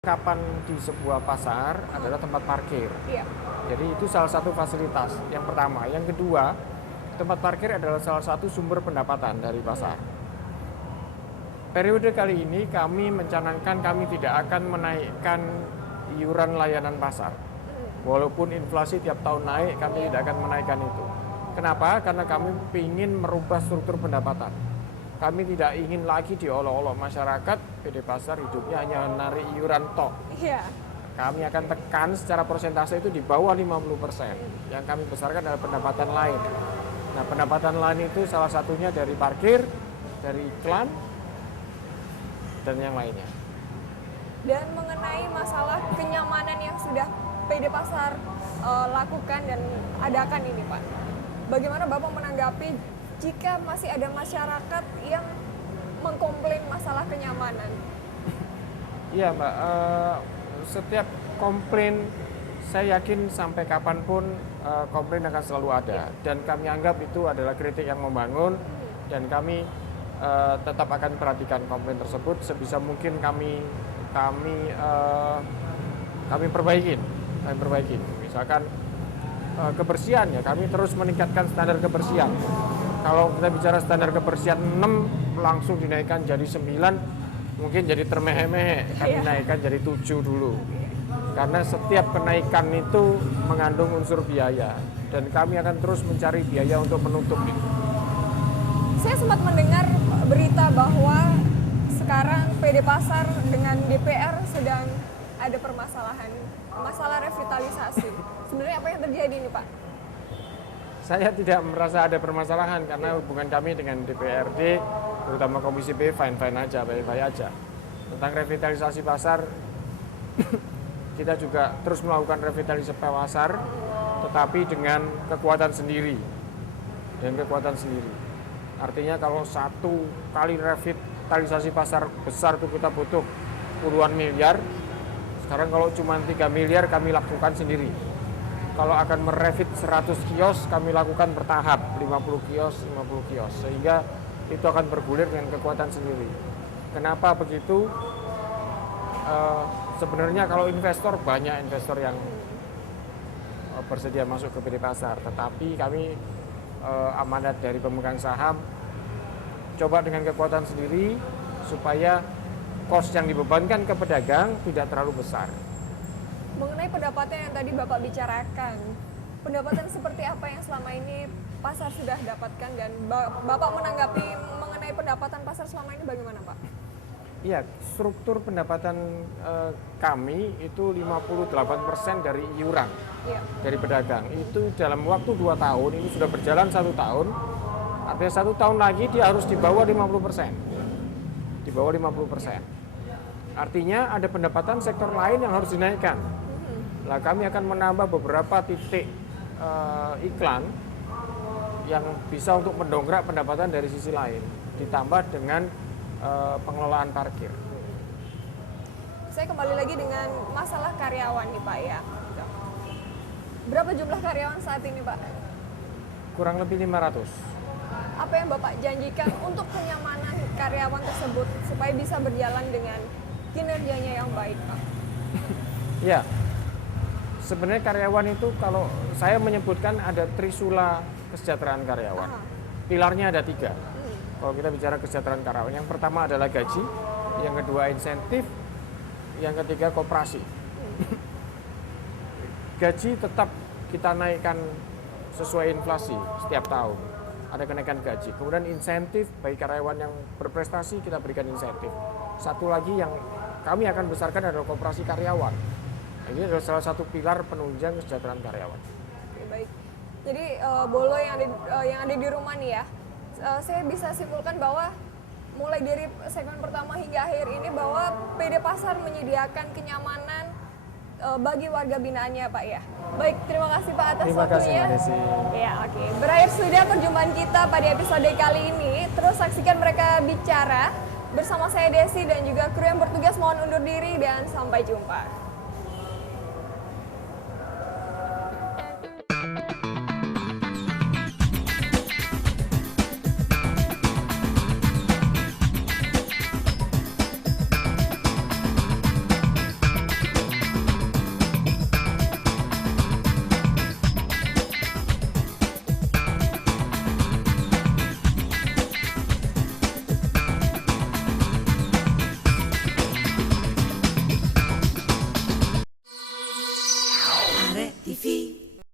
Kapan di sebuah pasar adalah tempat parkir. Iya. Jadi itu salah satu fasilitas yang pertama. Yang kedua, tempat parkir adalah salah satu sumber pendapatan dari pasar. Periode kali ini kami mencanangkan kami tidak akan menaikkan iuran layanan pasar. Walaupun inflasi tiap tahun naik, kami tidak akan menaikkan itu. Kenapa? Karena kami ingin merubah struktur pendapatan. Kami tidak ingin lagi diolok-olok masyarakat, PD Pasar hidupnya hanya narik iuran tok. Iya. Kami akan tekan secara persentase itu di bawah 50%. Yang kami besarkan adalah pendapatan lain. Nah, pendapatan lain itu salah satunya dari parkir, dari iklan, dan yang lainnya. Dan mengenai masalah kenyamanan yang sudah PD Pasar lakukan dan adakan ini, Pak. Bagaimana Bapak menanggapi jika masih ada masyarakat yang mengkomplain masalah kenyamanan? Iya, Mbak. Setiap komplain, saya yakin sampai kapanpun komplain akan selalu ada. Dan kami anggap itu adalah kritik yang membangun. Dan kami tetap akan perhatikan komplain tersebut. Sebisa mungkin kami perbaikin. Misalkan kebersihan, ya kami terus meningkatkan standar kebersihan. Kalau kita bicara standar kebersihan 6 langsung dinaikkan jadi 9, mungkin jadi termehe-mehe. Kami naikkan jadi 7 dulu. Karena setiap kenaikan itu mengandung unsur biaya. Dan kami akan terus mencari biaya untuk menutup itu. Saya sempat mendengar berita bahwa sekarang PD Pasar dengan DPR sedang ada permasalahan, masalah revitalisasi. Sebenarnya apa yang terjadi nih, Pak? Saya tidak merasa ada permasalahan karena hubungan kami dengan DPRD, terutama Komisi B, fine-fine aja, baik-baik aja. Tentang revitalisasi pasar, kita juga terus melakukan revitalisasi pasar, tetapi dengan kekuatan sendiri. Artinya kalau satu kali revitalisasi pasar besar itu kita butuh puluhan miliar, sekarang kalau cuma 3 miliar kami lakukan sendiri. Kalau akan merevit 100 kios, kami lakukan bertahap, 50 kios, sehingga itu akan bergulir dengan kekuatan sendiri. Kenapa begitu? Sebenarnya kalau investor, banyak investor yang bersedia masuk ke PD Pasar, tetapi kami amanat dari pemegang saham, coba dengan kekuatan sendiri, supaya kos yang dibebankan ke pedagang tidak terlalu besar. Mengenai pendapatan yang tadi Bapak bicarakan, pendapatan seperti apa yang selama ini pasar sudah dapatkan dan Bapak menanggapi mengenai pendapatan pasar selama ini bagaimana, Pak? Iya, struktur pendapatan kami itu 58% dari iuran dari pedagang. Itu dalam waktu 2 tahun, ini sudah berjalan 1 tahun, artinya 1 tahun lagi dia harus di bawah 50%. Di bawah 50%. Artinya ada pendapatan sektor lain yang harus dinaikkan. Nah, kami akan menambah beberapa titik iklan yang bisa untuk mendongkrak pendapatan dari sisi lain, ditambah dengan pengelolaan parkir. Saya kembali lagi dengan masalah karyawan nih, Pak, ya. Berapa jumlah karyawan saat ini, Pak? Kurang lebih 500. Apa yang Bapak janjikan untuk kenyamanan karyawan tersebut supaya bisa berjalan dengan kinerjanya yang baik, Pak? Ya, sebenarnya karyawan itu kalau saya menyebutkan ada trisula kesejahteraan karyawan. Pilarnya ada 3. Kalau kita bicara kesejahteraan karyawan, yang pertama adalah gaji, yang kedua insentif, yang ketiga koperasi. Gaji tetap kita naikkan sesuai inflasi setiap tahun. Ada kenaikan gaji. Kemudian insentif bagi karyawan yang berprestasi kita berikan insentif. Satu lagi yang kami akan besarkan adalah koperasi karyawan. Ini adalah salah satu pilar penunjang kesejahteraan karyawan. Oke, baik. Jadi Bolo yang ada di rumah nih ya, saya bisa simpulkan bahwa mulai dari segmen pertama hingga akhir ini bahwa PD Pasar menyediakan kenyamanan bagi warga binaannya, Pak, ya. Baik, terima kasih Pak atas Terima kasih, waktunya. Mbak Desi. Ya, oke. Berakhir sudah perjumpaan kita pada episode kali ini. Terus saksikan Mereka Bicara bersama saya Desi dan juga kru yang bertugas mohon undur diri dan sampai jumpa.